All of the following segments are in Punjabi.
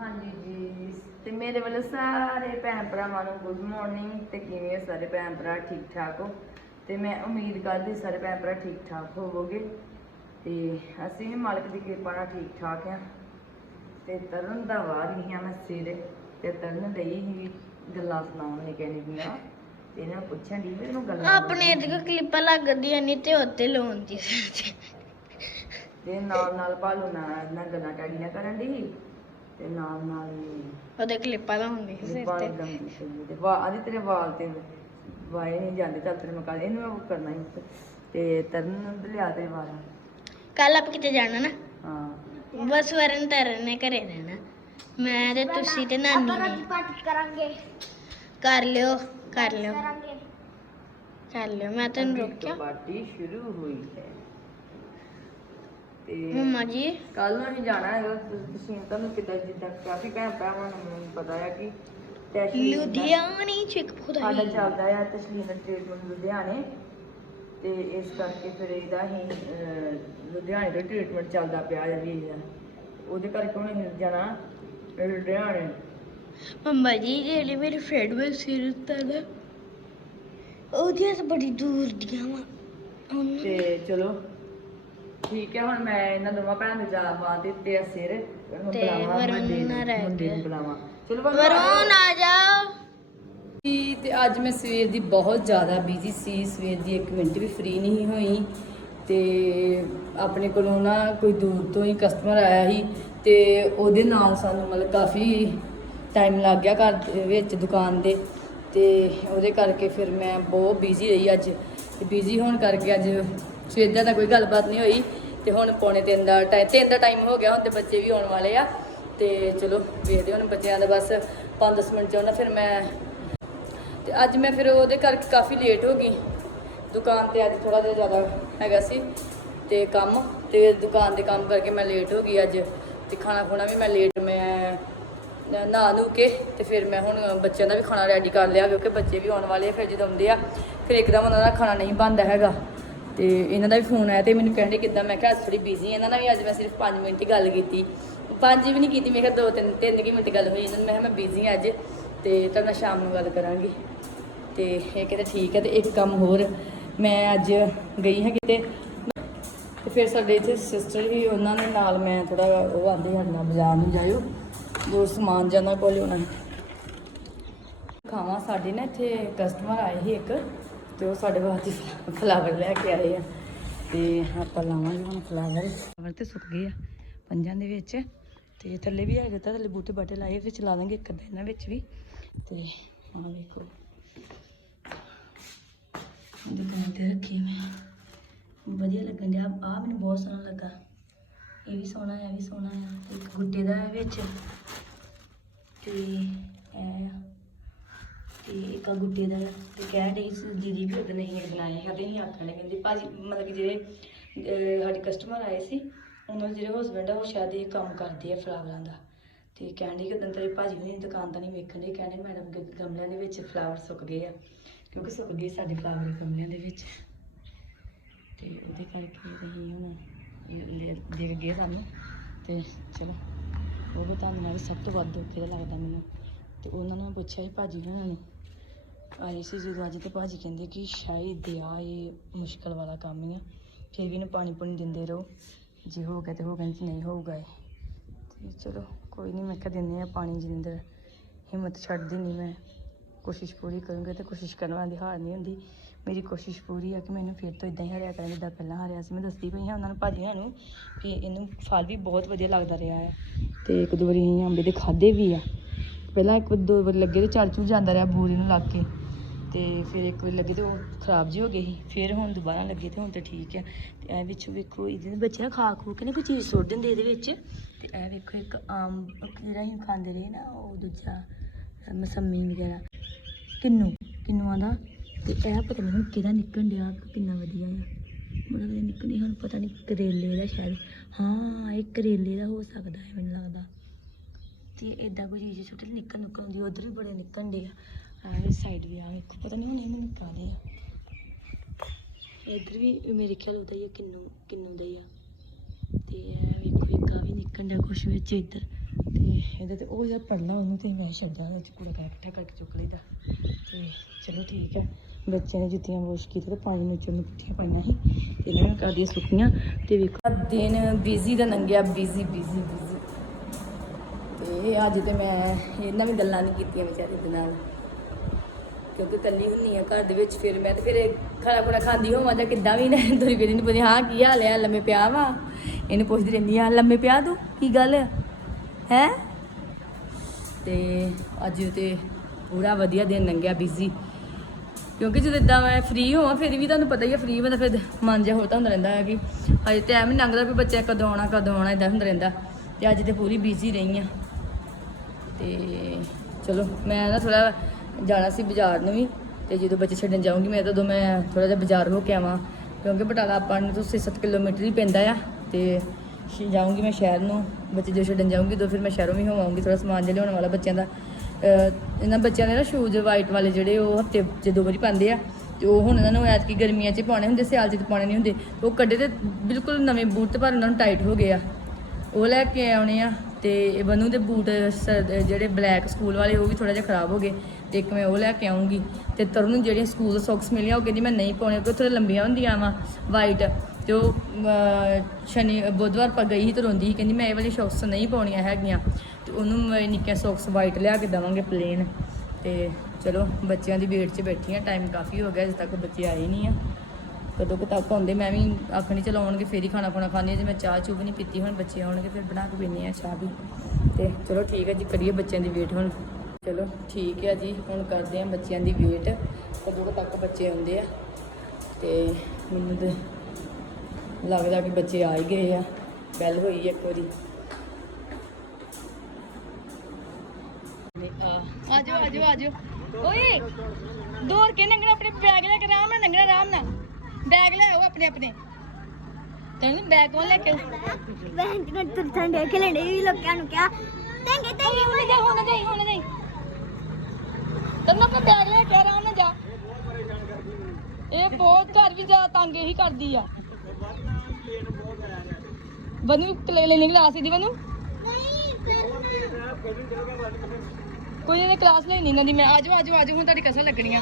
ਹਾਂਜੀ ਜੀ। ਤੇ ਮੇਰੇ ਵੱਲੋਂ ਸਾਰੇ ਭੈਣ ਭਰਾਵਾਂ ਨੂੰ ਗੁੱਡ ਮਾਰਨਿੰਗ ਤੇ ਕਿਵੇਂ ਹੋ ਸਾਰੇ ਭੈਣ ਭਰਾ ਠੀਕ ਠਾਕ ਹੋ? ਤੇ ਮੈਂ ਉਮੀਦ ਕਰਦੀ ਸਾਰੇ ਭੈਣ ਭਰਾ ਠੀਕ ਠਾਕ ਹੋਵੋਗੇ। ਤੇ ਅਸੀਂ ਵੀ ਮਾਲਕ ਦੀ ਕਿਰਪਾ ਨਾਲ ਠੀਕ ਠਾਕ ਆ। ਤੇ ਤਰਨ ਦਾ ਵਾਰ ਹੀ ਆ ਮੈਂ ਸਵੇਰੇ ਤੇ ਤਰਨ ਲਈ ਹੀ ਗੱਲਾਂ ਸੁਣਾਉਣ ਨਿੱਕੇ ਨਿੱਕੀਆਂ ਤੇ ਇਹਨਾਂ ਨੂੰ ਪੁੱਛਣ ਦੀ ਮੈਨੂੰ ਗੱਲਾਂ ਆਪਣੇ ਕੋ ਕਲਿੱਪਾਂ ਲੱਗਦੀਆਂ ਨਹੀਂ ਤੇ ਉੱਤੇ ਲਾਉਂਦੀ ਤੇ ਨਾਲ ਨਾਲ ਭਾਲੂ ਨਾਲ ਨਾਲ ਗੱਲਾਂ ਟਾੜੀਆਂ ਕਰਨ ਦੀ ਤੇ ਨਾਲ ਨਾਲ ਹੀ ਉਹਦੇ ਕਲਿੱਪਾਂ ਲਾਉਂਦੀ ਸੀ ਸਿਰ ਵਾਲ ਤੇ। ਲੰਬੀ ਪਈ ਤੇ। ਵਾ ਆਦੀ ਤੇਰੇ ਵਾਲ ਤੇ ਵਾਏ ਨਹੀਂ ਜਾਂਦੇ ਚੱਲ ਤੇਰੇ ਮਕਾਲੇ ਇਹਨੂੰ ਮੈਂ ਉਹ ਕਰਨਾ ਹੀ ਤੇ ਤਰਨ ਨੂੰ ਲਿਆ ਤੇ ਵਾਲ। ਕੱਲ ਆਪ ਕਿਤੇ ਜਾਣਾ ਨਾ? ਹਾਂ। ਬਸ ਵਰਨ ਤਰਨ ਨੇ ਘਰੇ ਰਹਿਣਾ। ਮੈਂ ਤੇ ਤੁਸੀਂ ਤੇ ਨਾਨੀ ਨੇ। ਪਾਰਟੀ ਕਰਾਂਗੇ। ਕਰ ਲਿਓ ਕਰ ਲਿਓ। ਕਰਾਂਗੇ। ਕਰ ਲਿਓ ਮੈਂ ਤੈਨੂੰ ਰੋਕਿਆ। ਪਾਰਟੀ ਸ਼ੁਰੂ ਹੋਈ ਹੈ। ਤੇ ਮੰਮਾ ਜੀ। ਕੱਲ ਨੂੰ ਅਸੀਂ ਜਾਣਾ ਹੈ ਤੁਸੀਂ ਤੁਹਾਨੂੰ ਕਿਦਾਂ ਜਿੱਦਾਂ ਕਾਫੀ ਭੈਣ ਭਰਾਵਾਂ ਨੂੰ ਮੈਨੂੰ ਪਤਾ ਹੈ ਕਿ ਤਹਿਸੀਲ ਦਾ- ਲੁਧਿਆਣੇ ਚ ਇੱਕ ਸਾਡਾ ਖੁਦਾਈ ਚੱਲਦਾ ਆ ਤਸਲੀਮ ਦਾ ਟ੍ਰੀਟਮੈਂਟ ਲੁਧਿਆਣੇ। ਤੇ ਇਸ ਕਰਕੇ ਫਿਰ ਇਹਦਾ ਹੀ ਅਹ, ਲੁਧਿਆਣੇ ਦਾ ਟ੍ਰੀਟਮੈਂਟ ਚੱਲਦਾ ਪਿਆ ਹੈ ਵੀ ਉਹਦੇ ਕਰਕੇ ਹੁਣ ਅਸੀਂ ਜਾਣਾ ਲੁਧਿਆਣੇ। ਮੰਮਾ ਜੀ ਜਿਹੜੀ ਮੇਰੀ ਫਰੈਂਡ ਵੇ ਸਿਰਤਾ ਨਾ ਉਹਦੀਆਂ ਤਾਂ ਬੜੀ ਦੂਰ ਦੀਆਂ ਵਾ। ਤੇ ਚਲੋ ਠੀਕ ਹੈ ਹੁਣ ਮੈਂ ਇਹਨਾਂ ਦੋਵਾਂ ਭੈਣਾਂ ਦੇ ਜਾ ਪਾ ਦਿੱਤੇ ਆ ਸਿਰ। ਹੁਣ ਤੇ ਬੁਲਾਵਾਂ ਵਰੁਣ ਮੁੰਡੇ ਨੂੰ, ਨਾ ਰਹਿ ਮੁੰਡੇ ਨੂੰ ਗਿਆ। ਬੁਲਾਵਾਂ। ਚਲੋ ਵਰੁਣ ਵਰੂਨ ਆ ਜਾ ਸੀ ਤੇ ਅੱਜ ਮੈਂ ਸਵੇਰ ਦੀ ਬਹੁਤ ਜ਼ਿਆਦਾ ਬਿਜ਼ੀ ਸੀ। ਸਵੇਰ ਦੀ 1 ਮਿੰਟ ਵੀ ਫ੍ਰੀ ਨਹੀਂ ਹੋਈ। ਤੇ ਆਪਣੇ ਕੋਲੋਂ ਨਾ ਕੋਈ ਦੂਰ ਤੋਂ ਹੀ ਕਸਟਮਰ ਆਇਆ ਸੀ। ਤੇ ਉਹਦੇ ਨਾਲ ਸਾਨੂੰ ਮਤਲਬ ਕਾਫੀ ਟਾਈਮ ਲੱਗ ਗਿਆ ਘਰ ਦੇ ਵਿੱਚ ਦੁਕਾਨ ਦੇ ਤੇ ਉਹਦੇ ਕਰਕੇ ਫਿਰ ਮੈਂ ਬਹੁਤ ਬਿਜ਼ੀ ਰਹੀ ਅੱਜ। ਤੇ ਬਿਜ਼ੀ ਹੋਣ ਕਰਕੇ ਅੱਜ ਸਵੇਰ ਦਾ ਕੋਈ ਗੱਲਬਾਤ ਨਹੀਂ ਹੋਈ ਤੇ ਹੁਣ ਪੌਣੇ ਤਿੰਨ ਦਾ ਟਾਈਮ ਤਿੰਨ ਦਾ ਟਾਈਮ ਹੋ ਗਿਆ ਹੁਣ ਤੇ ਬੱਚੇ ਵੀ ਆਉਣ ਵਾਲੇ ਆ ਤੇ ਚਲੋ ਵੇਖਦੇ ਹੁਣ ਬੱਚਿਆਂ ਦਾ ਬਸ 5-10 ਮਿੰਟ ਚਾਹੁੰਦਾ ਫਿਰ ਮੈਂ ਤੇ ਅੱਜ ਮੈਂ ਫਿਰ ਉਹਦੇ ਕਰਕੇ ਕਾਫੀ ਲੇਟ ਹੋ ਗਈ। ਦੁਕਾਨ ਤੇ ਅੱਜ ਥੋੜਾ ਜਿਹਾ ਜ਼ਿਆਦਾ ਹੈਗਾ ਸੀ ਤੇ ਕੰਮ ਤੇ ਦੁਕਾਨ ਦੇ ਕੰਮ ਕਰਕੇ ਮੈਂ ਲੇਟ ਹੋ ਗਈ ਅੱਜ ਤੇ ਖਾਣਾ ਖੁਣਾ ਵੀ ਮੈਂ ਲੇਟ ਮੈਂ ਨਹਾ ਨੂੰ ਕੇ ਤੇ ਫਿਰ ਮੈਂ ਹੁਣ ਬੱਚਿਆਂ ਦਾ ਵੀ ਖਾਣਾ ਰੈਡੀ ਕਰ ਲਿਆ ਕਿਉਂਕਿ ਬੱਚੇ ਵੀ ਆਉਣ ਵਾਲੇ ਆ, ਫਿਰ ਜਦੋਂ ਆਉਂਦੇ ਆ, ਫਿਰ ਇੱਕਦਮ ਉਹਨਾਂ ਦਾ ਖਾਣਾ ਨਹੀਂ ਬਣਦਾ ਹੈਗਾ। ਤੇ ਇਹਨਾਂ ਦਾ ਵੀ ਫੋਨ ਆਇਆ ਤੇ ਮੈਨੂੰ ਕਹਿੰਦੇ ਕਿੱਦਾਂ, ਮੈਂ ਕਿਹਾ ਅੱਜ ਥੋੜੀ ਬਿਜ਼ੀ ਇਹਨਾਂ ਨਾਲ ਵੀ ਅੱਜ ਮੈਂ ਸਿਰਫ 5 ਮਿੰਟ ਹੀ ਗੱਲ ਕੀਤੀ। ਪੰਜ ਵੀ ਨਹੀਂ ਕੀਤੀ, ਮੈਂ ਕਿਹਾ ਦੋ ਤਿੰਨ ਤਿੰਨ ਕੁ ਮਿੰਟ ਗੱਲ ਹੋਈ ਇਹਨਾਂ ਨਾਲ, ਮੈਂ ਕਿਹਾ ਮੈਂ ਬਿਜ਼ੀ ਅੱਜ ਤੇ ਤੁਹਾਡੇ ਨਾਲ ਸ਼ਾਮ ਨੂੰ ਗੱਲ ਕਰਾਂਗੀ। ਤੇ ਇਹ ਕਹਿੰਦੇ ਠੀਕ ਹੈ ਤੇ ਇੱਕ ਕੰਮ ਹੋਰ, ਮੈਂ ਅੱਜ ਗਈ ਹਾਂ ਕਿਤੇ ਤੇ ਫਿਰ ਸਾਡੇ ਇੱਥੇ ਸਿਸਟਰ ਵੀ ਉਹਨਾਂ ਦੇ ਨਾਲ ਮੈਂ ਥੋੜਾ ਉਹ ਆਂਦੇ ਸਾਡੇ ਨਾਲ ਬਾਜ਼ਾਰ ਨੂੰ ਜਾਇਓ, ਜੋ ਸਮਾਨ ਜਾਨਾ ਕੋਲ ਉਹਨਾਂ ਖਾਵਾਂ ਸਾਡੇ ਨਾ ਇੱਥੇ ਕਸਟਮਰ ਆਏ ਸੀ ਇੱਕ। ਤੇ ਉਹ ਸਾਡੇ ਵਾਸਤੇ ਫਲਾਵਰ ਲੈ ਕੇ ਆਏ ਆ। ਤੇ ਆਪਾਂ ਲਾਵਾਂਗੇ ਹੁਣ ਫਲਾਵਰ। ਫਲਾਵਰ ਤੇ ਸੁੱਕ ਗਏ ਆ ਪੰਜਾਂ ਦੇ ਵਿੱਚ। ਤੇ ਥੱਲੇ ਵੀ ਹੈਗੇ ਤਾਂ ਥੱਲੇ ਬੂਟੇ ਬਾਟੇ ਲਾਏ ਵਿੱਚ ਲਾ ਦਾਂਗੇ ਇੱਕ ਅੱਧਾ ਇਹਨਾਂ ਵਿੱਚ ਵੀ। ਤੇ ਆਹ ਵੇਖੋ। ਦੁਕਾਨ ਤੇ ਰੱਖੀ ਮੈਂ। ਵਧੀਆ ਲੱਗਣ ਡਿਆ। ਆ ਮੈਨੂੰ ਬਹੁਤ ਸੋਹਣਾ ਲੱਗਾ। ਇਹ ਵੀ ਸੋਹਣਾ ਹੈ, ਇਹ ਵੀ ਸੋਹਣਾ ਹੈ। ਇੱਕ ਗੁੱਡੇ ਦਾ ਹੈ ਵਿੱਚ। ਤੇ ਤੇ ਇੱਕ ਦਾ ਆ। ਤੇ ਕਹਿ ਰਹੀ ਸੀ ਦੀਦੀ ਵੀ ਉਹਦੇ ਨਹੀਂ ਬਣਾਏ ਹੈਗੇ ਨਹੀਂ ਆਖਣ ਕਹਿੰਦੇ ਕਹਿੰਦੀ ਭਾਜੀ ਮਤਲਬ ਕਿ ਜਿਹੜੇ ਅਹ, ਸਾਡੇ ਕਸਟਮਰ ਆਏ ਸੀ ਉਹਨਾਂ ਦੇ ਜਿਹੜੇ ਹਸਬੰਡ ਆ ਉਹ ਸ਼ਾਇਦ ਇਹ ਕੰਮ ਕਰਦੇ ਆ ਫਲਾਵਰਾਂ ਦਾ। ਤੇ ਕਹਿੰਦੀ ਕਿ ਉਦੋਂ ਤੇਰੇ ਭਾਜੀ ਵੀ ਦੁਕਾਨ ਤਾਂ ਨਹੀਂ ਵੇਖਣ ਦੇ ਕਹਿੰਦੇ ਮੈਡਮ ਗ- ਗਮਲਿਆਂ ਦੇ ਵਿੱਚ ਫਲਾਵਰ ਸੁੱਕ ਗਏ ਆ। ਕਿਉਂਕਿ ਸੁੱਕ ਗਏ ਸਾਡੇ ਫਲਾਵਰ ਗਮਲਿਆਂ ਦੇ ਵਿੱਚ। ਤੇ ਉਹਦੇ ਕਰਕੇ ਅਸੀਂ ਹੁਣ ਲੈ- ਦੇ ਗਏ ਸਾਨੂੰ। ਤੇ ਚਲੋ ਉਹ ਤੁਹਾਨੂੰ ਨਾਲ ਸਭ ਤੋਂ ਵੱਧ ਦੁੱਖ ਇਹਦਾ ਲੱਗਦਾ ਮੈਨੂੰ। ਤੇ ਉਹਨਾਂ ਨੂੰ ਮੈਂ ਪੁੱਛਿਆ ਸੀ ਭਾਜੀ ਹੋਣਾ ਨੂੰ ਆਏ ਸੀ ਜਦੋਂ ਅੱਜ ਤੇ ਭਾਜੀ ਕਹਿੰਦੇ ਕਿ ਸ਼ਾਇਦ ਆ ਇਹ ਮੁਸ਼ਕਲ ਵਾਲਾ ਕੰਮ ਹੀ ਆ। ਫਿਰ ਵੀ ਇਹਨੂੰ ਪਾਣੀ ਪੁਣੀ ਦਿੰਦੇ ਰਹੋ। ਜੇ ਹੋ ਗਿਆ ਤੇ ਹੋ ਗਿਆ ਨਹੀਂ ਹੋਊਗਾ ਇਹ। ਤੇ ਚਲੋ, ਕੋਈ ਨਹੀਂ, ਮੈਂ ਕਿਹਾ ਦਿੰਦੇ ਆ ਪਾਣੀ ਜਿੰਦਰ। ਹਿੰਮਤ ਛੱਡਦੀ ਨਹੀਂ ਮੈਂ। ਕੋਸ਼ਿਸ਼ ਪੂਰੀ ਕਰੂੰਗੀ ਤੇ ਕੋਸ਼ਿਸ਼ ਕਰਨ ਵਾਲੀ ਹਾਰ ਨਹੀਂ ਹੁੰਦੀ। ਮੇਰੀ ਕੋਸ਼ਿਸ਼ ਪੂਰੀ ਆ ਕਿ ਮੈਨੂੰ ਫਿਰ ਤੋਂ ਇਦਾਂ ਹੀ ਹਰਿਆ ਕਰਾਂ ਜਿੱਦਾਂ ਪਹਿਲਾਂ ਹਰਿਆ ਸੀ। ਮੈਂ ਦੱਸਦੀ ਪਈ ਹਾਂ ਉਹਨਾਂ ਨੂੰ, ਭਾਜੀਆਂ ਨੂੰ, ਕਿ ਇਹਨੂੰ ਫਲ ਵੀ ਬਹੁਤ ਵਧੀਆ ਲੱਗਦਾ ਰਿਹਾ ਹੈ ਤੇ ਇੱਕ ਦੋ ਵਾਰੀ ਅਸੀਂ ਅੰਬੇ ਦੇ ਖਾਦੇ ਵੀ ਆ। ਪਹਿਲਾਂ ਇੱਕ ਦੋ ਵਾਰੀ ਲੱਗੇ ਤੇ ਚੱਲ ਚੂ ਜਾਂਦਾ ਰਿਹਾ ਬੂਰੀ ਨੂੰ ਲੱਗ ਕੇ। ਤੇ ਫਿਰ ਇੱਕ ਵਾਰੀ ਲੱਗੇ ਤੇ ਉਹ ਖਰਾਬ ਜਿਹੇ ਹੋ ਗਏ ਸੀ। ਫਿਰ ਹੁਣ ਦੁਬਾਰਾ ਲੱਗੇ ਤੇ ਹੁਣ ਤਾਂ ਠੀਕ ਆ। ਤੇ ਇਹ ਵਿੱਚ ਵੇਖੋ, ਇਹਦੇ ਬੱਚੇ ਨਾ ਖਾ ਖੂ ਕੇ ਨਾ ਕੋਈ ਚੀਜ਼ ਸੁੱਟ ਦਿੰਦੇ ਇਹਦੇ ਵਿੱਚ। ਤੇ ਇਹ ਵੇਖੋ, ਇੱਕ ਆਮ ਜਿਹੜਾ ਅਸੀਂ ਖਾਂਦੇ ਰਹੇ ਨਾ, ਉਹ ਦੂਜਾ ਮਸੰਮੀ ਵਗੈਰਾ। ਕਿੰਨੂ, ਕਿੰਨੂਆਂ ਦਾ। ਤੇ ਇਹ ਪਤਾ ਨਹੀਂ ਹੁਣ ਕਿਹਦਾ ਨਿਕਲਣ ਡਿਆ, ਕਿੰਨਾ ਵਧੀਆ ਆ। ਬੜਾ ਵਧੀਆ ਨਿਕਲਣੀ, ਹੁਣ ਪਤਾ ਨਹੀਂ ਕਰੇਲੇ ਦਾ ਸ਼ਾਇਦ। ਹਾਂ, ਇਹ ਕਰੇਲੇ ਦਾ ਹੋ ਸਕਦਾ ਹੈ, ਮੈਨੂੰ ਲੱਗਦਾ। ਤੇ ਇਦਾਂ ਕੋਈ ਚੀਜ਼ ਛੋਟੀ ਨਿਕਲ ਨਿਕਲ ਹੁੰਦੀ ਉਧਰ ਵੀ ਬੜੇ ਨਿਕਲਣ ਡੇ ਆ। ਆਹ ਸਾਈਡ ਵੀ ਆ, ਵੇਖੋ, ਪਤਾ ਨਹੀਂ ਹੁਣ ਇਹਨੂੰ ਨਿਕਾਲੇ ਆ ਇਧਰ ਵੀ ਮੇਰੇ ਖਿਆਲ ਉਹਦਾ ਹੀ ਆ, ਕਿੰਨੂ ਕਿੰਨੂ ਦਾ ਹੀ ਆ। ਤੇ ਵੇਖੋ, ਇੱਕ ਆ ਵੀ ਨਿਕਲਣ ਡਿਆ ਕੁਛ ਵਿੱਚ ਇੱਧਰ। ਤੇ ਇਹਦੇ ਤੇ ਉਹ ਜਿਹੜਾ ਪੜਨਾ ਉਹਨੂੰ ਤੇ ਮੈਂ ਛੱਡਦਾ ਉਹ 'ਚ ਕੂੜਾ ਇਕੱਠਾ ਕਰਕੇ ਚੁੱਕ ਲਈਦਾ। ਤੇ ਚਲੋ ਠੀਕ ਹੈ ਬੱਚਿਆਂ ਨੇ ਜੁੱਤੀਆਂ ਵਾਸ਼ ਕੀਤੀਆਂ ਤੇ ਪਾਣੀ ਨੂੰ ਚੰਨ ਪੁੱਠੀਆਂ ਪਾਈਆਂ ਸੀ। ਤੇ ਇਹਨਾਂ ਨੇ ਕਰਦੀਆਂ ਸੁੱਕੀਆਂ। ਤੇ ਵੇਖੋ ਦਿਨ ਬਿਜ਼ੀ ਦਾ ਲੰਘਿਆ ਬਿਜ਼ੀ ਬਿਜ਼ੀ ਬਿਜ਼ੀ ਤੇ ਅੱਜ ਤੇ ਮੈਂ ਇਹਨਾਂ ਵੀ ਗੱਲਾਂ ਨਹੀਂ ਕੀਤੀਆਂ ਵਿਚਾਰੇ ਦੇ ਨਾਲ। ਕਿਉਂਕਿ ਕੱਲੀ ਹੁੰਨੀ ਆ ਘਰ ਦੇ ਵਿੱਚ, ਫਿਰ ਮੈਂ ਤੇ ਫਿਰ ਖਾਣਾ ਖੁਣਾ ਖਾਂਦੀ ਹੋਵਾਂ ਜਾਂ ਕਿੱਦਾਂ ਵੀ ਨਾ ਦੋਰੀ ਬੇਰੀ ਨੂੰ ਪੁੱਛਦੀ, ਹਾਂ, ਕੀ ਹਾਲ ਆ? ਲੰਮੇ ਪਿਆ ਵਾ? ਇਹਨੂੰ ਪੁੱਛਦੀ ਰਹਿੰਦੀ ਆ, ਲੰਮੇ ਪਿਆ ਤੂੰ? ਕੀ ਗੱਲ? ਹੈ? ਤੇ ਅੱਜ ਤੇ ਪੂਰਾ ਵਧੀਆ ਦਿਨ ਲੰਘਿਆ ਬਿਜ਼ੀ ਕਿਉਂਕਿ ਜਦੋਂ ਇਦਾਂ ਮੈਂ ਫ੍ਰੀ ਹੋਵਾਂ, ਫਿਰ ਵੀ ਤੁਹਾਨੂੰ ਪਤਾ ਹੀ ਆ ਫ੍ਰੀ ਤਾਂ ਫਿਰ ਮਨ ਜਿਹਾ ਹੋਰ ਤਾਂ ਹੁੰਦਾ ਰਹਿੰਦਾ ਹੈ ਕਿ ਹਜੇ ਟਾਈਮ ਹੀ ਲੰਘਦਾ ਵੀ ਬੱਚੇ ਕਦੋਂ ਆਉਣਾ ਕਦੋਂ ਆਉਣਾ ਇਦਾਂ ਹੁੰਦਾ ਰਹਿੰਦਾ। ਤੇ ਅੱਜ ਤੇ ਪੂਰੀ ਬਿਜ਼ੀ ਰਹੀ ਆ। ਤੇ ਚਲੋ, ਮੈਂ ਨਾ ਥੋੜਾ ਜਾਣਾ ਸੀ ਬਾਜ਼ਾਰ ਨੂੰ ਵੀ ਤੇ ਜਦੋਂ ਬੱਚੇ ਛੱਡਣ ਜਾਊਂਗੀ ਮੈਂ ਤਾਂ ਉਦੋਂ ਮੈਂ ਥੋੜਾ ਜਿਹਾ ਬਾਜ਼ਾਰ ਹੋ ਕੇ ਆਵਾਂ। ਕਿਉਂਕਿ ਬਟਾਲਾ ਆਪਾਂ ਨੂੰ ਤੋਂ 6-7 ਕਿਲੋਮੀਟਰ ਹੀ ਪੈਂਦਾ ਆ ਤੇ ਜਾਊਂਗੀ ਮੈਂ ਸ਼ਹਿਰ ਨੂੰ। ਬੱਚੇ ਜਦੋਂ ਛੱਡਣ ਜਾਊਂਗੀ ਉਦੋਂ ਫਿਰ ਮੈਂ ਸ਼ਹਿਰੋਂ ਵੀ ਹੋਵਾਂਗੀ ਥੋੜਾ ਸਮਾਨ ਜਿਹਾ ਲਿਆਉਣ ਵਾਲਾ ਬੱਚਿਆਂ ਦਾ। ਇਹਨਾਂ ਬੱਚਿਆਂ ਦੇ ਨਾ ਸ਼ੂਜ਼ ਵਾਈਟ ਵਾਲੇ ਜਿਹੜੇ ਉਹ ਹਫ਼ਤੇ 'ਚ ਦੋ ਵਾਰੀ ਪਾਉਂਦੇ ਆ ਤੇ ਉਹ ਹੁਣ ਇਹਨਾਂ ਨੂੰ ਐਤਕੀ ਗਰਮੀਆਂ 'ਚ ਪਾਉਣੇ ਹੁੰਦੇ, ਸਿਆਲ 'ਚ ਤਾਂ ਪਾਉਣੇ ਨਹੀਂ ਹੁੰਦੇ। ਉਹ ਕੱਢੇ ਤੇ ਬਿਲਕੁਲ ਨਵੇਂ ਬੂਟ ਪਰ ਉਹਨਾਂ ਨੂੰ ਟਾਈਟ ਹੋ ਗਏ ਆ। ਉਹ ਲੈ ਕੇ ਆਉਣੇ ਆ। ਤੇ ਇਹ ਬਨੂ ਦੇ ਬੂਟ ਸ- ਜਿਹੜੇ ਬਲੈਕ ਸਕੂਲ ਵਾਲੇ, ਉਹ ਵੀ ਥੋੜਾ ਜਿਹਾ ਖਰਾਬ ਹੋ ਗਏ ਤੇ ਇੱਕ ਮੈਂ ਉਹ ਲੈ ਕੇ ਆਉਂਗੀ ਤੇ ਤਰਨ ਨੂੰ ਜਿਹੜੀਆਂ ਸਕੂਲ ਸੌਕਸ ਮਿਲੀਆਂ, ਉਹ ਕਹਿੰਦੀ ਮੈਂ ਨਹੀਂ ਪਾਉਣੇ ਕਿਉਂਕਿ ਥੋੜਾ ਲੰਬੀਆਂ ਹੁੰਦੀਆਂ ਵਾ ਵਾਈਟ ਤੇ ਉਹ ਸ਼ਨੀ, ਬੁੱਧਵਾਰ ਪਾ ਗਈ ਸੀ ਤੇ ਰੋਂਦੀ ਸੀ, ਕਹਿੰਦੀ ਮੈਂ ਇਹ ਵਾਲੀ ਸੌਕਸ ਨਹੀਂ ਪਾਉਣੀਆਂ ਹੈਗੀਆਂ। ਤੇ ਉਹਨੂੰ ਮੈਂ ਨਿੱਕੀਆਂ ਸੌਕਸ ਵਾਈਟ ਲਿਆ ਕੇ ਦੇਵਾਂਗੇ ਪਲੇਨ ਤੇ ਚਲੋ, ਬੱਚਿਆਂ ਦੀ ਵੇਟ 'ਚ ਬੈਠੀ ਆ ਟਾਈਮ ਕਾਫੀ ਹੋ ਗਿਆ, ਅਜੇ ਤੱਕ ਬੱਚੇ ਆਏ ਨਹੀਂ ਆ। ਕਦੋਂ ਕੁ ਤੱਕ ਆਉਂਦੇ, ਮੈਂ ਵੀ ਆਖਣੀ ਚਲਾਉਣਗੇ ਫੇਰ ਹੀ ਖਾਣਾ ਖਾਣਾ ਖਾਣੀ ਜੇ ਮੈਂ ਚਾਹ ਚੂ ਵੀ ਨਹੀਂ ਪੀਤੀ ਹੁਣ, ਬੱਚੇ ਆਉਣਗੇ, ਫਿਰ ਬਣਾ ਕੇ ਪੀਂਦੇ ਆ ਚਾਹ ਵੀ। ਤੇ ਚਲੋ ਠੀਕ ਹੈ ਜੀ, ਕਰੀਏ ਬੱਚਿਆਂ ਦੀ ਵੇਟ ਹੁਣ। ਚਲੋ ਠੀਕ ਹੈ ਜੀ, ਹੁਣ ਕਰਦੇ ਆ ਬੱਚਿਆਂ ਦੀ ਵੇਟ, ਕਦੋਂ ਤੱਕ ਬੱਚੇ ਆਉਂਦੇ ਆ। ਤੇ ਮੈਨੂੰ ਤੇ ਲੱਗਦਾ ਕਿ ਬੱਚੇ ਆ ਹੀ ਗਏ ਆ, ਬੈਲ ਹੋਈ ਇੱਕ ਵਾਰੀ। ਆ ਜਾਓ, ਆ ਓਏ, ਦੌੜ ਕੇ ਲੰਘਣਾ ਆਪਣੇ ਬੈਗ ਲੈ ਕੇ ਆਰਾਮ ਨਾਲ ਲੰਘਣਾ ਆਰਾਮ ਨਾਲ। ਬੈਗ ਲੈ ਆਓ ਆਪਣੇ ਆਪਣੇ। ਤੈਨੂੰ ਬੈਗ ਕੋਲ ਲੈ ਕੇ ਬਹਿਨ ਜੀ ਤੁਰ ਠੰਡੇ ਖੇਲਣੇ ਵੀ ਲੋਕਾਂ ਨੂੰ ਕਿਹਾ। ਤੰਗੇ ਤੰਗੇ ਹੁਣ ਜਾ ਹੁਣ ਜਾਈ ਹੁਣ ਜਾਈ ਤੈਨੂੰ ਆਪਣੇ ਬੈਗ ਲੈ ਕੇ ਆਰਾਮ ਨਾਲ ਜਾ। ਇਹ ਬਹੁਤ ਘਰ ਵੀ ਜ਼ਿਆਦਾ ਤੰਗ ਇਹੀ ਕਰਦੀ ਆ। ਬਨੂ ਕਲੇ ਲੈਣੇ ਕਲਾਸ ਦੀ ਬਨੂ? ਕੋਈ ਇਹਨੇ ਕਲਾਸ ਲੈਣੀ ਇਹਨਾਂ ਦੀ ਮੈਂ ਆਜੋ ਆਜੋ ਆਜੋ ਹੁਣ ਤੁਹਾਡੀ ਕਸਰ ਲੱਗਣੀ ਆ।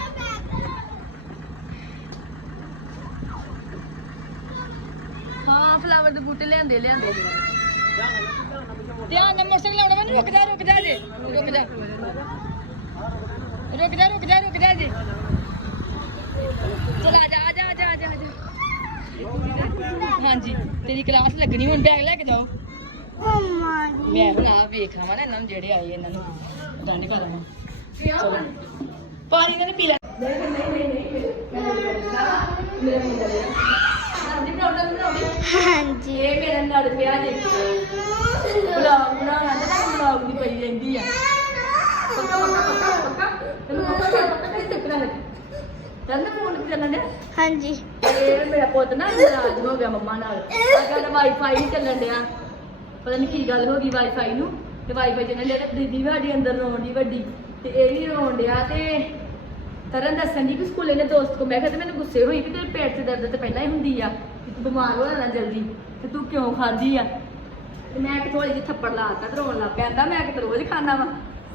ਹਾਂ ਫਲਾਵਰ ਦੇ ਬੂਟੇ ਲਿਆਂਦੇ ਲਿਆਂਦੇ। ਧਿਆਨ ਨਾਲ ਮੋਟਰਸਾਈਕਲ ਲਾਉਣਾ ਮੈਨੂੰ ਰੁਕ ਜਾ ਰੁਕ ਜਾ ਜੇ। ਰੁਕ ਜਾ। ਰੁਕ ਜਾ ਰੁਕ ਜਾ ਰੁਕ ਜਾ ਜੀ। ਚਲ ਆ ਜਾ ਆ ਜਾ ਆ ਜਾ ਆ ਜਾ, ਹਾਂਜੀ ਤੇਰੀ ਕਲਾਸ ਲੱਗਣੀ ਹੁਣ ਬੈਗ ਲੈ ਕੇ ਜਾਓ। ਮੈਂ ਹੁਣ ਆ ਵੇਖ ਨਾ ਇਹਨਾਂ ਨੂੰ ਜਿਹੜੇ ਆਏ ਇਹਨਾਂ ਨੂੰ। ਡੰਡ ਕਰ ਚਲੋ। ਪਾਣੀ ਇਹਨਾਂ ਨੇ ਪੀ ਲੈ ਨਹੀਂ ਨਹੀਂ ਨਹੀਂ ਮੇਰਾ ਮੁੰਡਾ ਮੇਰਾ ਹਾਂਜੀ ਪ੍ਰੋਬਲਮ ਬਣਾਉਣੀ? ਹਾਂਜੀ। ਇਹ ਮੇਰੇ ਨਾਲ ਪਿਆ ਜੇ ਬਲੌਗ ਬਣਾਉਣਾ ਤੇ ਨਾ ਬਲੌਗ ਦੀ ਪਈ ਰਹਿੰਦੀ ਆ। ਪੱਕਾ ਪੱਕਾ ਪੱਕਾ ਪੱਕਾ ਤੈਨੂੰ ਪੱਕਾ ਪੱਕਾ ਕਿੱਥੇ ਤੱਕ ਰਹਿ ਤੈਨੂੰ ਫੋਨ ਕੀ ਚੱਲਣ ਡਿਆ? ਹਾਂਜੀ। ਇਹ ਮੇਰਾ ਪੁੱਤ ਨਾ ਨਾਰਾਜ਼ ਹੋ ਗਿਆ ਮੰਮਾ ਨਾਲ। ਅਗਰ ਦਾ ਵਾਈਫਾਈ ਨਹੀਂ ਚੱਲਣ ਡਿਆ। ਪਤਾ ਨਹੀਂ ਕੀ ਗੱਲ ਹੋ ਗਈ ਵਾਈਫਾਈ ਨੂੰ। ਤੇ ਵਾਈਫਾਈ ਚੱਲਣ ਡਿਆ ਤੇ ਦੀਦੀ ਵੀ ਸਾਡੀ ਅੰਦਰ ਰੋਣ ਦੀ ਵੱਡੀ। ਤੇ ਇਹ ਵੀ ਰੋਣ ਡਿਆ ਤੇ ਤਰਨ ਦੱਸਣ ਦੀ ਕਿ ਸਕੂਲੇ ਨੇ ਦੋਸਤ ਕੋ। ਮੈਂ ਕਿਹਾ ਤੇ ਮੈਨੂੰ ਗੁੱਸੇ ਹੋਈ ਕਿ ਤੇਰੇ ਪੇਟ 'ਚ ਦਰਦ ਤੇ ਪਹਿਲਾਂ ਹੀ ਹੁੰਦੀ ਆ। ਬਿਮਾਰ ਹੋ ਜਾਣਾ ਜਲਦੀ ਤੇ ਤੂੰ ਕਿਉਂ ਖਾਂਦੀ ਆ? ਤੇ ਮੈਂ ਕਿ ਥੋੜੀ ਜਿਹੀ ਥੱਪੜ ਲਾਤਾ ਤੇ ਰੋਣ ਲੱਗ ਪਿਆ ਕਹਿੰਦਾ ਮੈਂ ਕਿ ਰੋਜ਼ ਖਾਣਾ ਵਾ।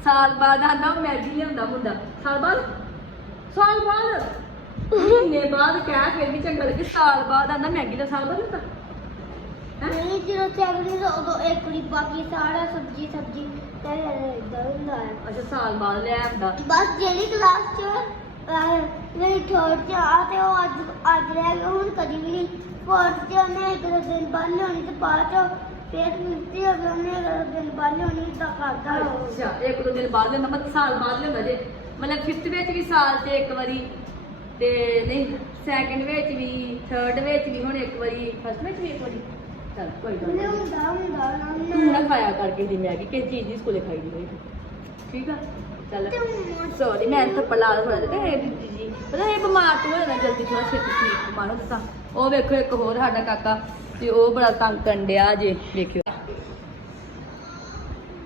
ਸਾਲ ਬਾਅਦ ਆਂਦਾ ਉਹ ਮੈਗੀ ਲਿਆਉਂਦਾ ਮੁੰਡਾ। ਸਾਲ ਬਾਅਦ? ਸਾਲ ਬਾਅਦ? ਮਹੀਨੇ ਬਾਅਦ ਕਹਿ ਫਿਰ ਵੀ ਚੰਗਾ ਲੱਗੇ ਸਾਲ ਬਾਅਦ ਆਂਦਾ ਮੈਗੀ ਦਾ ਸਾਲ ਬਾਅਦ ਹੁੰਦਾ ਨਹੀਂ ਜਦੋਂ ਦਾ ਉਦੋਂ ਇੱਕ ਵਾਰੀ ਬਾਕੀ ਸਾਰਾ ਸਬਜੀ ਸਬਜੀ ਤੇ ਇਦਾਂ ਹੁੰਦਾ ਹੈ ਅੱਛਾ ਸਾਲ ਬਾਅਦ ਲੈ ਆਂਦਾ। ਬਸ ਜਿਹੜੀ ਕਲਾਸ ਚ ਮੇਰੀ ਥਰਡ ਚ ਆ ਤੇ ਉਹ ਅੱਜ ਅੱਜ ਰਹਿ ਗਿਆ ਹੁਣ ਕਦੀ ਵੀ ਨਹੀਂ। ਫੋਰਥ ਚ ਉਹਨੇ ਇੱਕ ਦੋ ਦਿਨ ਬਾਅਦ ਲਿਆਉਣੀ ਤੇ ਬਾਅਦ ਚ ਫੇਰ ਮਿਲਦੀ ਹੋਵੇ ਉਹਨੇ ਇੱਕ ਦੋ ਦਿਨ ਬਾਅਦ ਲਿਆਉਣੀ ਤਾਂ ਕਰਦਾ ਉਹ। ਅੱਛਾ ਇੱਕ ਦੋ ਦਿਨ ਬਾਅਦ ਲੈਂਦਾ ਮਤਲਬ ਸਾਲ ਬਾਅਦ ਲੈਂਦਾ ਜੇ। ਮਤਲਬ ਫਿਫਥ ਵਿੱਚ ਵੀ ਸਾਲ 'ਚ ਇੱਕ ਵਾਰੀ ਤੇ ਨਹੀਂ ਸੈਕੰਡ ਵਿੱਚ ਵੀ ਥਰਡ ਵਿੱਚ ਵੀ ਹੁਣ ਇੱਕ ਵਾਰੀ ਫਸਟ ਵਿੱਚ ਵੀ ਇੱਕ ਵਾਰੀ। ਚਲ ਕੋਈ ਗੱਲ ਨਹੀਂ ਲਿਆਉਂਦਾ ਹੁੰਦਾ ਨਾ ਤੂੰ ਨਾ ਖਾਇਆ ਕਰ ਕਿਸੇ ਦੀ ਮੈਗੀ ਕਿਸੇ ਚੀਜ਼ ਦੀ ਸਕੂਲੇ ਖਾਈ ਦੀ ਹੋਈ। ਠੀਕ ਆ? ਚੱਲ ਸੌਰੀ ਮੈਂ ਤਾਂ ਪਲਾ ਥੋੜਾ ਤੇ ਦੀਦੀ ਜੀ ਪਤਾ ਇਹ ਬਿਮਾਰ ਤੋਂ ਹੋ ਜਾਣਾ ਜਲਦੀ ਥੋੜਾ ਛੇਤੀ ਠੀਕ ਬਿਮਾਰ ਹੋ ਜਾਂਦਾ ਉਹ ਵੇਖੋ ਇੱਕ ਹੋਰ ਸਾਡਾ ਕਾਕਾ, ਤੇ ਉਹ ਬੜਾ ਤੰਗ ਕਰਨ ਡਿਆ ਜੇ, ਵੇਖਿਓ।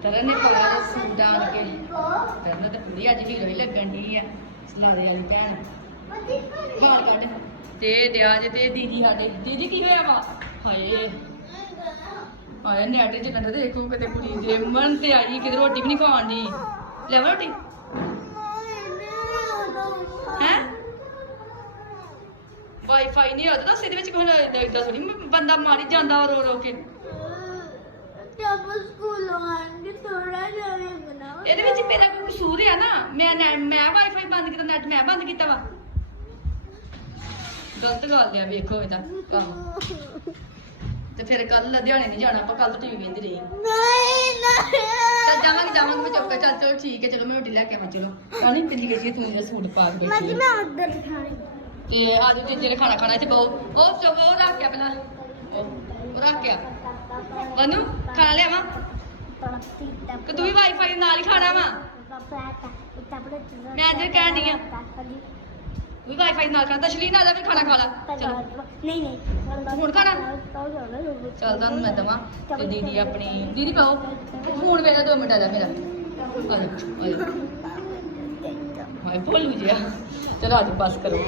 ਤਰਨ ਨੇ ਪਾਇਆ ਸੂਟ ਆਣ ਕੇ। ਤਰਨ ਤੇ ਪੂਰੀ ਅੱਜ ਹੀਰੋ ਹੀ ਲੱਗਣ ਦੀ ਆ, ਸਲਾਰੇ ਵਾਲੀ ਭੈਣ। ਹਾਰ ਕੱਢ। ਤੇ ਦਿਆ ਜੇ ਤੇ ਦੀਦੀ ਸਾਡੇ। ਦੀਦੀ ਕੀ ਹੋਇਆ ਵਾ? ਹਾਏ। ਆਇਆ ਨੈਟ 'ਚ ਕੰਡਾ ਤੇ ਦੇਖੋ ਕਿਤੇ ਕੁੜੀ ਦੇ ਮਨ ਤੇ ਆਈ, ਕਿਤੇ ਰੋਟੀ ਵੀ ਨਹੀਂ ਖਾਣ ਦੀ ਲੈ ਰੋਟੀ? ਹੈ? ਵਾਈਫਾਈ ਨਹੀਂ ਹੁੰਦਾ ਸਿਰ ਵਿੱਚ ਕੋਲ ਇਦਾਂ ਥੋੜੀ ਬੰਦਾ ਮਾਰੀ ਜਾਂਦਾ ਰੋ ਰੋ ਕੇ। ਜਬ ਸਕੂਲ ਆਉਂਗੇ ਥੋੜਾ ਜਿਹਾ ਬਣਾਓ ਇਹਦੇ ਵਿੱਚ ਮੇਰਾ ਕੋਈ ਕਸੂਰ ਆ ਨਾ। ਮੈਂ ਨੈ- ਮੈਂ ਵਾਈਫਾਈ ਬੰਦ ਕੀਤਾ ਨੈਟ ਮੈਂ ਬੰਦ ਕੀਤਾ ਵਾ। ਗਲਤ ਗੱਲ ਆ ਵੇਖੋ ਇਹਦਾ ਕੰਮ। ਤੇ ਫਿਰ ਕੱਲ ਲੁਧਿਆਣੇ ਨਹੀਂ ਜਾਣਾ ਆਪਾਂ ਕੱਲ ਤੋਂ ਟੀਵੀ ਵੇਂਦੀ ਰਹੀ ਨਹੀਂ ਨਹੀਂ। ਚੱਲ ਜਾਵਾਂਗੇ ਜਾਵਾਂਗੇ ਮੈਂ ਚੁੱਪ ਕਰ ਚੱਲ ਚਲੋ ਠੀਕ ਹੈ ਚਲੋ ਮੈਂ ਰੋਟੀ ਲੈ ਕੇ ਆਵਾਂ ਚਲੋ। ਤਾਂ ਨਹੀਂ ਗਈ ਸੀ ਤੂੰ ਇਹ ਸੂਟ ਪਾ ਕੇ ਮੈਂ ਬੈਠੀ ਮੈਂ ਉੱਧਰ ਖਾਣੀ ਕੀ ਆਜੋ ਤੇ ਜਿਹੜੇ ਖਾਣਾ ਖਾਣਾ ਇੱਥੇ ਬਹੁ ਉਹ ਚੁੱਪ ਉਹ ਰੱਖ ਕੇ ਪਹਿਲਾਂ। ਉਹ ਉਹ ਰੱਖ ਕੇ ਵਨੂ ਖਾਣਾ ਲਿਆਵਾਂ? ਕਿ ਤੂੰ ਵੀ ਵਾਈਫਾਈ ਨਾਲ ਹੀ ਖਾਣਾ ਵਾ? ਮੈਂ ਅੱਜ ਕਹਿਣ ਡਈ ਤੂੰ ਵੀ ਵਾਈਫਾਈ ਨਾਲ ਖਾਣਾ। ਤਸ਼ਲੀ ਨਾਲ ਵੀ ਖਾਣਾ ਖਾ ਲਾ। ਚਲੋ। ਨਹੀਂ ਨਹੀਂ ਹੁਣ ਖਾਣਾ? ਚੱਲ ਤੁਹਾਨੂੰ ਮੈਂ ਦਵਾਂ। ਤੇ ਦੀਦੀ ਆਪਣੀ ਦੀਦੀ ਪਾਓ। ਫੋਨ ਵੇਲਾ ਦੋ ਮਿੰਟ ਆ ਜਾ ਮੇਰਾ। ਆ ਜਾ ਹਾਏ ਭੋਲੂ ਜਿਆ ਚਲੋ ਅੱਜ ਬਸ ਕਰੋ।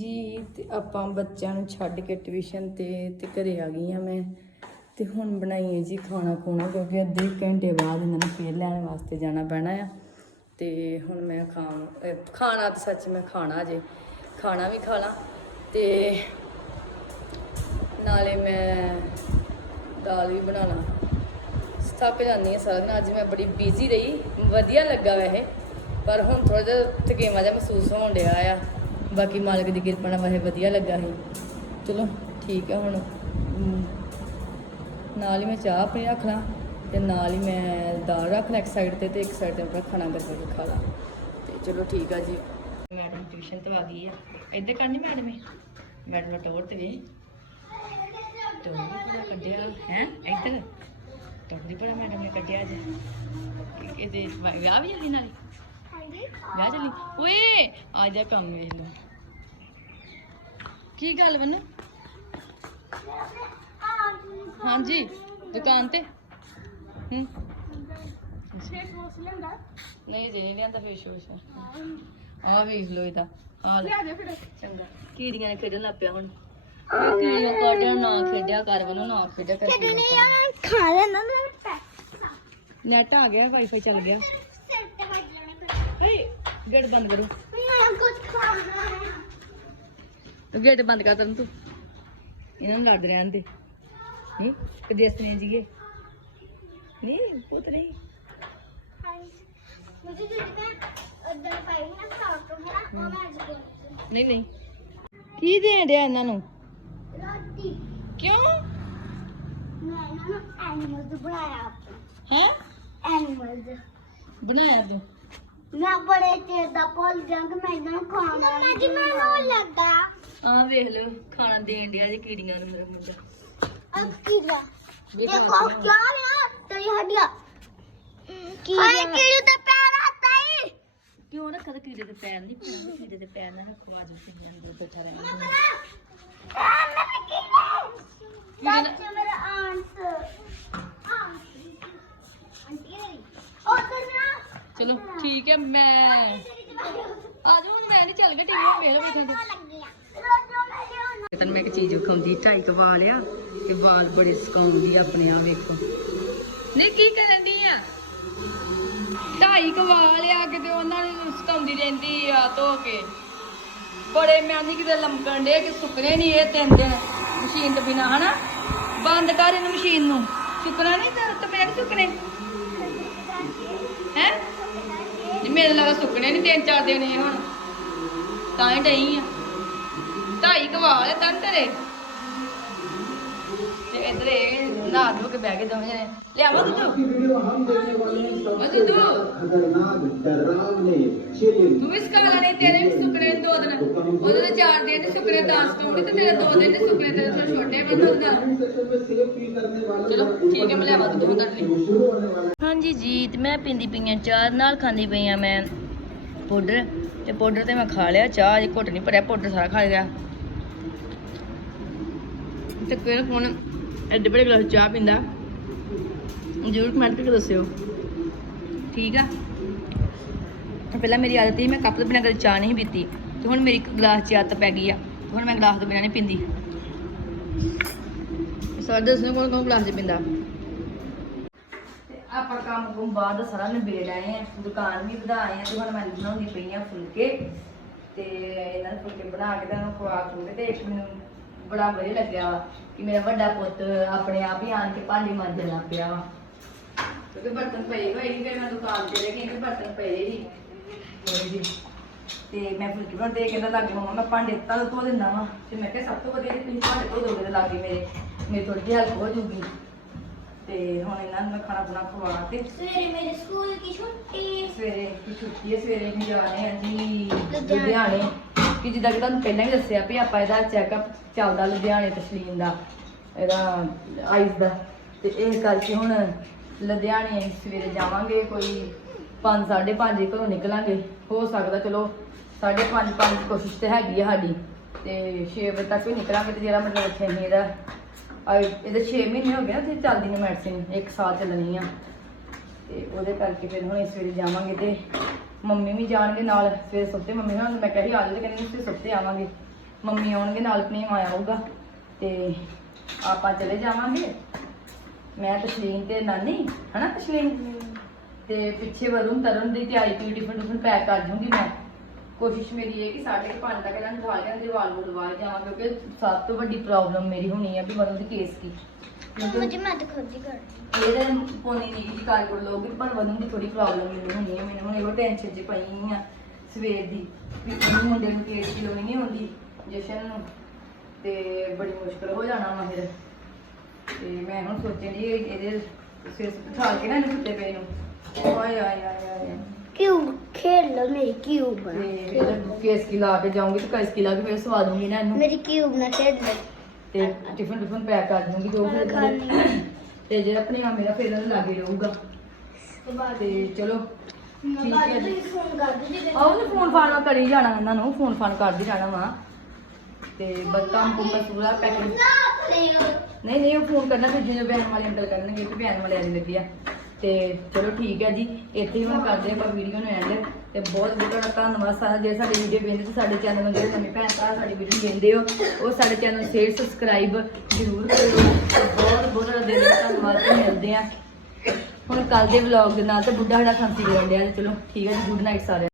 ਜੀ, ਤੇ ਆਪਾਂ ਬੱਚਿਆਂ ਨੂੰ ਛੱਡ ਕੇ ਟਿਊਸ਼ਨ ਤੇ ਤੇ ਘਰੇ ਆ ਗਈ ਆ ਮੈਂ। ਤੇ ਹੁਣ ਬਣਾਈਏ ਜੀ ਖਾਣਾ ਖੋਣਾ, ਕਿਉਂਕਿ ਅੱਧੇ ਘੰਟੇ ਬਾਅਦ ਇਹਨਾਂ ਨੂੰ ਫੇਰ ਲੈਣ ਵਾਸਤੇ ਜਾਣਾ ਪੈਣਾ ਆ। ਤੇ ਹੁਣ ਮੈਂ ਖਾਣ ਖਾਣਾ ਤਾਂ ਸੱਚ ਮੈਂ ਖਾਣਾ ਜੇ। ਖਾਣਾ ਵੀ ਖਾਣਾ ਤੇ ਨਾਲੇ ਮੈਂ ਦਾਲ ਵੀ ਬਣਾ ਥੱਕ ਜਾਂਦੀ ਹਾਂ ਸਾਰਾ ਦਿਨ। ਅੱਜ ਮੈਂ ਬੜੀ ਬਿਜ਼ੀ ਰਹੀ। ਵਧੀਆ ਲੱਗਾ ਵੈਸੇ। ਪਰ ਹੁਣ ਥੋੜਾ ਜਿਹਾ ਥਕੇਵਾ ਜਿਹਾ ਮਹਿਸੂਸ ਹੋਣ ਡਿਆ ਆ। ਬਾਕੀ ਮਾਲਕ ਦੀ ਕਿਰਪਾ ਨਾਲ ਵੈਸੇ ਵਧੀਆ ਲੱਗਾ ਸੀ। ਚਲੋ, ਠੀਕ ਆ ਹੁਣ। ਨਾਲ ਹੀ ਮੈਂ ਚਾਹ ਆਪਣੀ ਰੱਖ ਲਾਂ ਤੇ ਨਾਲ ਹੀ ਮੈਂ ਦਾਲ ਰੱਖ ਲਾਂ ਇੱਕ ਸਾਈਡ ਤੇ ਤੇ ਇੱਕ ਸਾਈਡ ਤੇ ਆਪਣਾ ਖਾਣਾ ਕਰਕੇ ਖਾ ਲਾਂ। ਤੇ ਚਲੋ ਠੀਕ ਆ ਜੀ। ਮੈਡਮ ਟਿਊਸ਼ਨ ਤੋਂ ਆ ਗਈ ਆ। ਇੱਧਰ ਕਰਨੀ ਮੈਡਮ ਮੈਡਮ ਦਾ ਟੋਰ ਤੇ ਵੇ ਟੋਰ ਪੂਰਾ ਕੱਢਿਆ। ਹੈ? ਇੱਧਰ? ਟੋਰ ਵੀ ਪੂਰਾ ਮੈਡਮ ਨੇ ਕੱਢਿਆ ਅੱਜ। ਇਹਦੇ ਵਿਆਹ ਵੀ ਚੱਲੀ ਨਾਲੇ ਵਿਆਹ ਚੱਲੀ। ਓਏ ਆ ਜਾ ਕੰਮ ਵੇਖ ਲਓ ਕੀ ਗੱਲ ਬਨ ਹਾਂਜੀ ਦੁਕਾਨ ਤੇ? ਹੂੰ। ਨਹੀਂ ਜੀ ਨਹੀਂ ਲਿਆਂਦਾ ਫੇਸ ਵਾਸ਼ ਆ ਵੇਖ ਲਓ ਇਹਦਾ ਆ ਲੈ ਚੰਗਾ। ਕੀੜੀਆਂ ਨੇ ਖੇਡਣ ਲੱਗ ਪਿਆ ਹੁਣ। ਕੀੜੀਆਂ ਕਾਟਣ ਨਾ ਖੇਡਿਆ ਕਰ ਵੱਲੋਂ ਨਾ ਖੇਡਿਆ ਕਰ। ਖਾ ਲੈਣਾ ਨੈਟ ਆ ਗਿਆ ਵਾਈਫਾਈ ਚੱਲ ਗਿਆ। ਗੇਟ ਬੰਦ ਕਰੋ। ਗੇਟ ਬੰਦ ਕਰ ਤਨ ਤੂੰ। ਇਹਨਾਂ ਨੂੰ ਲੜ ਰਹਿਣ ਦੇ। ਨਹੀਂ ਕਦੇ ਇਸ ਨੇ ਜੀਏ। ਨਹੀਂ ਪੁੱਤ ਨਹੀਂ। ਨਹੀਂ ਨਹੀਂ। ਕੀ ਦੇਣ ਡਿਆ ਇਹਨਾਂ ਨੂੰ? ਰੋਟੀ। ਕਿਉਂ? ਮੈਂ ਇਹਨਾਂ ਨੂੰ ਐਨੀਮਲਸ ਬਣਾਇਆ ਹੈ? ਐਨੀਮਲਸ ਬਣਾਇਆ ਤੂੰ ਮੈਂ ਬੜੇ ਚਿਰ ਦਾ ਭੁੱਲ ਗਿਆ ਮੈਂ ਇਹਨਾਂ ਖਾਣਾ ਮੈਂ ਕਿ ਮੈਨੂੰ ਲੱਗਾ ਆਹ ਵੇਖ ਲਓ ਖਾਣਾ ਦੇਣ ਡਿਆ ਜੀ ਕੀੜੀਆਂ ਨੂੰ ਮੇਰਾ ਮੁੰਡਾ। ਅਕੀਲਾ ਦੇਖੋ ਕਿਆ ਲਿਆ ਤੇਰੀ ਹੱਡੀਆਂ ਕੀ ਹਾਏ ਕੀੜੀ ਤੇ ਪੈਰ ਹੱਤਾ ਹੀ ਕਿਉਂ ਰੱਖਾ ਤੇ ਕੀੜੇ ਦੇ ਪੈਰ ਨਹੀਂ ਪਾਉਂਦੇ ਕੀੜੇ ਦੇ ਪੈਰ ਨਾ ਰੱਖੋ ਦੇ ਬੈਠਾ ਰਹਿਣਾ ਚਾਚਾ ਮੇਰਾ ਆਂਟ ਆਂਟੀ। ਆਂਟੀ ਚਲੋ ਠੀਕ ਹੈ ਮੈਂ ਆ ਜਾਓ ਹੁਣ ਮੈਂ ਨਹੀਂ ਚੱਲ ਗਿਆ ਟੀਵੀ ਵੇਖ ਲਓ ਵੇਖਣ ਤੈਨੂੰ ਮੈਂ ਇੱਕ ਚੀਜ਼ ਵਿਖਾਉਂਦੀ ਢਾਈ ਕੁ ਵਾਲ ਆ ਤੇ ਵਾਲ ਬੜੇ ਸਕਾਉਂਦੀ ਆਪਣੇ ਆ ਵੇਖੋ। ਨਹੀਂ ਕੀ ਕਰਨ ਦੀ ਆ? ਢਾਈ ਕੁ ਵਾਲ ਆ ਕਿਤੇ ਉਹਨਾਂ ਨੂੰ ਸਕਾਉਂਦੀ ਰਹਿੰਦੀ ਆ ਧੋ ਕੇ। ਬੜੇ ਮੈਂ ਨਹੀਂ ਕਿਤੇ ਲੰਮਕਣ ਦੇ ਕਿ ਸੁੱਕਣੇ ਨਹੀਂ ਇਹ ਤਿੰਨ ਦਿਨ ਮਸ਼ੀਨ ਤੋਂ ਬਿਨਾ ਹਨਾ? ਬੰਦ ਕਰ ਇਹਨੂੰ ਮਸ਼ੀਨ ਨੂੰ। ਸੁੱਕਣਾ ਨਹੀਂ ਤੇ ਤਪੇ ਨਹੀਂ ਸੁੱਕਣੇ? ਹੈ? ਮੇਰੇ ਲੱਗਾ ਸੁੱਕਣੇ ਨਹੀਂ ਤਿੰਨ ਚਾਰ ਦਿਨ ਇਹ ਹੁਣ। ਤਾਂ ਹੀ ਡਈ ਆ। ਢਾਈ ਕਵਾਲ ਤਾਂ ਤੇਰੇ। ਤੇ ਇਧਰ ਇਹ ਨਹਾ ਧੋ ਕੇ ਬਹਿ ਗਏ ਦੋਵੇਂ ਜਣੇ। ਲਿਆਵਾ ਦੁੱਧ? ਤੂੰ ਵੀ ਸਕਾ ਲੈਣੇ ਤੇਰੇ ਵੀ ਸੁੱਕਣੇ ਨੇ ਦੋ ਦਿਨ। ਉਹਦੇ ਤੇ ਚਾਰ ਦਿਨ ਦੇ ਸੁੱਕਣੇ ਦਸ ਤੋਂ ਤੇ ਤੇਰੇ ਦੋ ਦਿਨ ਦੇ ਸੁੱਕਣੇ ਤੇਰੇ ਤੋਂ ਛੋਟੇ ਮੈਂ ਦੁੱਧ। ਚਲੋ ਠੀਕ ਹੈ ਮੈਂ ਲਿਆਵਾ ਦੁੱਧ ਕੱਢ ਲਈ। ਹਾਂਜੀ ਜੀ ਤੇ ਮੈਂ ਪੀਂਦੀ ਪਈਆਂ ਚਾਹ ਨਾਲ ਖਾਂਦੀ ਪਈਆਂ ਮੈਂ ਪਾਊਡਰ। ਤੇ ਪਾਊਡਰ ਤੇ ਮੈਂ ਖਾ ਲਿਆ ਚਾਹ ਜੇ ਘੁੱਟ ਨਹੀਂ ਭਰਿਆ ਪਾਊਡਰ ਸਾਰਾ ਖਾ ਲਿਆ। ਤੇ ਕੋਈ ਕੋਣ ਐਡੇ ਬੜੇ ਗਲਾਸ ਚਾਹ ਪੀਂਦਾ। ਜ਼ਰੂਰ ਕਮੈਂਟ ਕਰਕੇ ਦੱਸਿਓ। ਠੀਕ ਆ? ਪਹਿਲਾਂ ਮੇਰੀ ਆਦਤ ਸੀ, ਮੈਂ ਕੱਪ ਤੋਂ ਬਿਨਾਂ ਕਦੇ ਚਾਹ ਨਹੀਂ ਪੀਤੀ। ਤੇ ਹੁਣ ਮੇਰੀ ਗਲਾਸ ਚ ਆਦਤ ਪੈ ਗਈ ਆ। ਹੁਣ ਮੈਂ ਗਲਾਸ ਤੋਂ ਬਿਨਾਂ ਨਹੀਂ ਪੀਂਦੀ। ਸਾਡੇ ਦੱਸੋ ਕੌਣ ਕੌਣ ਗਲਾਸ ਚ ਪੀਂਦਾ? ਆਪਾਂ ਕੰਮ ਕੁਮ ਬਾਹਰ ਦਾ ਸਾਰਾ ਨਿਬੇੜ ਆਏ ਆ। ਦੁਕਾਨ ਵੀ ਵਧਾਏ ਆ ਤੇ ਹੁਣ ਮੈਂ ਬਣਾਉਂਦੀ ਪਈ ਆ ਫੁਲਕੇ। ਤੇ ਇਹਨਾਂ ਨੂੰ ਫੁਲਕੇ ਬਣਾ ਕੇ ਤਾਂ ਖਵਾ ਖੂਗੇ ਤੇ ਇੱਕ ਮੈਨੂੰ ਬੜਾ ਵਧੀਆ ਲੱਗਿਆ ਵਾ ਕਿ ਮੇਰਾ ਵੱਡਾ ਪੁੱਤ ਆਪਣੇ ਆਪ ਹੀ ਆਣ ਕੇ ਭਾਂਡੇ ਮਾਂਜਣ ਲੱਗ ਪਿਆ ਵਾ। ਕਿਉਂਕਿ ਬਰਤਨ ਪਏ ਹੋਏ ਸੀ ਫਿਰ ਮੈਂ ਦੁਕਾਨ ਤੇ ਰਹਿ ਗਈ ਕਿ ਬਰਤਨ ਪਏ ਸੀ। ਥੋੜ੍ਹੇ ਜਿਹੇ। ਤੇ ਮੈਂ ਫੁਲਕੇ ਬਣਾ ਦੇ ਕਹਿੰਦਾ ਲੱਗੇ ਮਮਾ ਮੈਂ ਭਾਂਡੇ ਤਾਂ ਧੋ ਦਿੰਦਾ ਵਾ। ਤੇ ਮੈਂ ਕਿਹਾ ਸਭ ਤੋਂ ਵਧੀਆ ਜੇ ਤੁਸੀਂ ਭਾਂਡੇ ਧੋ ਦੋਗੇ ਤੇ ਲਾਗੇ ਮੇਰੇ ਮੇਰੀ ਥੋੜੀ ਜਿਹੀ ਹੈਲਪ ਹੋ ਜੂਗੀ ਤੇ ਹੁਣ ਇਹਨਾਂ ਨੂੰ ਮੈਂ ਖਾਣਾ ਖੁਣਾ ਖਵਾ ਕੇ ਸਵੇਰੇ ਮੇਰੇ ਸਕੂਲ ਦੀ ਛੁੱਟੀ। ਸਵੇਰੇ ਦੀ ਛੁੱਟੀ ਹੈ ਸਵੇਰੇ ਵੀ ਜਾਣੇ ਆ ਜੀ ਲੁਧਿਆਣੇ। ਕਿ ਜਿੱਦਾਂ ਕਿ ਤੁਹਾਨੂੰ ਪਹਿਲਾਂ ਵੀ ਦੱਸਿਆ ਵੀ ਆਪਾਂ ਇਹਦਾ ਚੈੱਕਅਪ ਚੱਲਦਾ ਲੁਧਿਆਣੇ ਤਸਲੀਮ ਦਾ, ਇਹਦਾ ਆਈਸ ਦਾ। ਤੇ ਇਹ ਕਰਕੇ ਹੁਣ ਲੁਧਿਆਣੇ ਸਵੇਰੇ ਜਾਵਾਂਗੇ, ਕੋਈ 5 5:30 ਘਰੋਂ ਨਿਕਲਾਂਗੇ। ਹੋ ਸਕਦਾ ਚਲੋ 5:30 5 ਕੋਸ਼ਿਸ਼ ਤੇ ਹੈਗੀ ਆ ਸਾਡੀ। ਤੇ 6 ਵਜੇ ਤੱਕ ਵੀ ਨਿਕਲਾਂਗੇ ਤੇ ਜਿਹੜਾ ਮਤਲਬ ਇੱਥੇ ਅਸੀਂ ਇਹਦਾ ਇਹਦੇ 6 ਮਹੀਨੇ ਹੋ ਗਏ ਨਾ ਤੇ ਚੱਲਦੀ ਨੇ ਮੈਡੀਸਿਨ ਇੱਕ ਸਾਲ ਚੱਲਣੀ ਆ। ਤੇ ਉਹਦੇ ਕਰਕੇ ਫਿਰ ਹੁਣ ਇਸ ਸਵੇਰੇ ਜਾਵਾਂਗੇ ਤੇ ਮੰਮੀ ਵੀ ਜਾਣਗੇ ਨਾਲ ਸਵੇਰੇ ਸੁੱਤੇ ਮੰਮੀ ਨਾਲ ਮੈਂ ਕਹੀ ਆ ਜਾਓ ਤੇ ਕਹਿੰਦੇ ਸਵੇਰੇ ਸੁੱਤੇ ਆਵਾਂਗੇ। ਮੰਮੀ ਆਉਣਗੇ, ਨਾਲ ਪਨੀਮ ਆਇਆ ਹੋਊਗਾ। ਤੇ ਆਪਾਂ ਚਲੇ ਜਾਵਾਂਗੇ। ਮੈਂ ਤਸਲੀਨ ਤੇ ਨਾਨੀ, ਹਨਾ ਤਸਲੀਨ ਤੇ ਪਿੱਛੇ ਵਰੁਣ ਤਰਨ ਦੀ ਤਿਆਰੀ ਕੀ ਟਿਫਨ ਟਿਫਨ ਪੈਕ ਕਰ ਦੂੰਗੀ ਮੈਂ। ਕੋਸ਼ਿਸ਼ ਮੇਰੀ ਹੈ ਕਿ ਸਾਢੇ ਕੁ ਪੰਜ ਤੱਕ ਇਹਨਾਂ ਨੂੰ ਦਵਾ ਲਿਆ ਤੇ ਵਾਲ ਵੂਲ ਜਾਵਾਂ, ਕਿਉਂਕਿ ਸਭ ਤੋਂ ਵੱਡੀ ਪ੍ਰੋਬਲਮ ਮੇਰੀ ਹੋਣੀ ਹੈ ਵੀ ਵਰੁਣ ਦੀ ਕੇਸ ਕੀ। ਕਿਉਂਕਿ ਮੁਝੇ ਮੈਂ ਤਾਂ ਖੁਦ ਹੀ ਕਰਦੀ। ਇਹਦੇ ਪੋਨੀ ਨਹੀਂ ਜੀ ਕਾਰਗੁਰ ਲੋਗ ਪਰ ਵਨੂ ਦੀ ਥੋੜੀ ਪ੍ਰੋਬਲਮ ਮੈਨੂੰ ਹੁੰਦੀ ਹੈ ਮੈਨੂੰ ਹੁਣ ਇਹੋ ਟੈਨਸ਼ਨ ਚ ਪਈ ਆ ਸਵੇਰ ਦੀ। ਵੀ ਉਹਨੂੰ ਮੁੰਡੇ ਨੂੰ ਕੇਸ ਦੀ ਲੋਈ ਨਹੀਂ ਹੁੰਦੀ ਜਸ਼ਨ ਨੂੰ। ਤੇ ਬੜੀ ਮੁਸ਼ਕਲ ਹੋ ਜਾਣਾ ਵਾ ਫਿਰ। ਤੇ ਮੈਂ ਹੁਣ ਸੋਚਣ ਦੀ ਇਹਦੇ ਸਿਰ ਬਿਠਾ ਕੇ ਨਾ ਇਹਨੂੰ ਸੁੱਤੇ ਪਏ ਨੂੰ। ਆਏ ਆਏ ਆਏ ਆਏ। ਕਿਉਂ ਖੇਡ ਲੋ ਮੇਰੀ ਕਿਊਬ ਤੇ ਇਹਦਾ ਕੇਸ ਕੀ ਲਾ ਕੇ ਜਾਊਂਗੀ ਤੇ ਕੇਸ ਕੀ ਲਾ ਕੇ ਫਿਰ ਸਵਾ ਦੂੰਗੀ ਨਾ ਇਹਨੂੰ। ਮੇਰੀ ਕਿਊਬ ਨਾਲ ਖੇਡ ਲੋ ਤੇ ਟਿਫਨ ਟਿਫਨ ਪੈਕ ਕਰ ਦੂੰਗੀ ਜੋ ਫਿਰ ਖਾਣੀ ਤੇ ਜੇ ਆਪਣੇ ਆ ਮੇਰਾ ਫਿਰ ਲਾਗੇ ਰਹੂਗਾ। ਤੇ ਚਲੋ ਠੀਕ ਹੈ ਜੀ। ਫੋਨ ਕਰ ਦੇ ਆਹ ਉਹਨੇ ਫੋਨ ਫਾਨ ਕਰੀ ਜਾਣਾ ਇਹਨਾਂ ਨੂੰ ਫੋਨ ਫਾਨ ਕਰਦੀ ਜਾਣਾ ਵਾ। ਤੇ ਕੁੰਮ ਦਾ ਪੂਰਾ ਪੈਕਿੰਗ ਨਹੀਂ ਨਹੀਂ ਉਹ ਫੋਨ ਕਰਨਾ ਫਿਰ ਜਦੋਂ ਬਿਆਨ ਵਾਲੇ ਅੰਕਲ ਕਰਨਗੇ ਤੇ ਬਿਆਨ ਵਾਲੇ ਆਣੇ ਲੱਗੇ ਆ। ਤੇ ਚਲੋ ਠੀਕ ਹੈ ਜੀ ਇੱਥੇ ਹੀ ਹੁਣ ਕਰਦੇ ਆਪਾਂ ਵੀਡੀਓ ਨੂੰ ਐਂਡ ਤੇ ਬਹੁਤ ਬਹੁਤ ਤੁਹਾਡਾ ਧੰਨਵਾਦ ਸਾਰਾ ਜੇ ਸਾਡੀ ਵੀਡੀਓ ਵੇਖਦੇ ਤੇ ਸਾਡੇ ਚੈਨਲ ਨੂੰ ਜਿਹੜੇ ਨਵੇਂ ਭੈਣ ਭਰਾ ਸਾਡੀ ਵੀਡੀਓ ਵੇਖਦੇ ਹੋ, ਉਹ ਸਾਡੇ ਚੈਨਲ ਨੂੰ ਸ਼ੇਅਰ ਸਬਸਕ੍ਰਾਈਬ ਜ਼ਰੂਰ ਕਰਿਓ ਤੇ ਬਹੁਤ ਬਹੁਤ ਤੁਹਾਡਾ ਦਿਲ ਦਾ ਧੰਨਵਾਦ ਤੇ ਮਿਲਦੇ ਆ ਹੁਣ ਕੱਲ ਦੇ ਵਲੌਗ ਦੇ ਨਾਲ ਤੇ ਬੁੱਢਾ ਸਾਡਾ ਖਾਂਸੀ ਕਰਨ ਡਿਆ ਚਲੋ ਠੀਕ ਹੈ ਜੀ ਗੁੱਡ ਨਾਈਟ ਸਾਰਿਆਂ ਨੂੰ।